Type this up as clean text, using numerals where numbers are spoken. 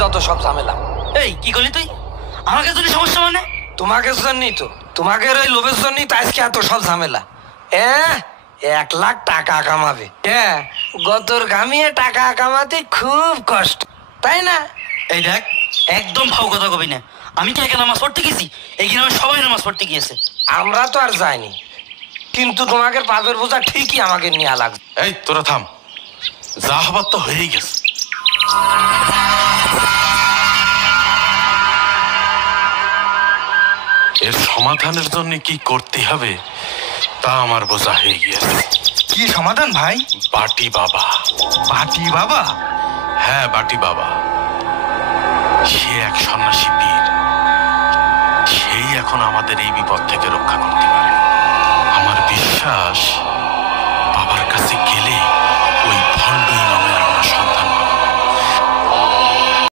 যত সব ঝামেলা। এই কি করলি তুই? আমাকে যদি সমস্যা মানে? তোমাকে জন্যই তো, তোমাকে ওই লোভের জন্যই তো আজকে এত সব ঝামেলা। 1 লাখ টাকা কামাবে, গতর ঘামিয়ে টাকা কামাতে খুব কষ্ট, তাই না? এই দেখ, একদম ফাও কথা কবি না। আমি কি একা নামাজ পড়তে গেছি? এই গ্রামে সবাই নামাজ পড়তে গিয়েছে। আমরা তো আর যাইনি, কিন্তু তোমাকে পাপের বোঝা ঠিকই আমাকে নেওয়া লাগবে। এই তোরা থাম, যা হবার তো হয়েই গেছে। এর সমাধানের জন্য কি করতে হবে তা আমার বোঝা হয়ে গিয়েছে। কি সমাধান ভাই? বাটি বাবা। বাটি বাবা? হ্যাঁ, বাটি বাবা। সে এক সন্ন্যাসী পীর, সেই এখন আমাদের এই বিপদ থেকে রক্ষা করতে পারে। আমার বিশ্বাস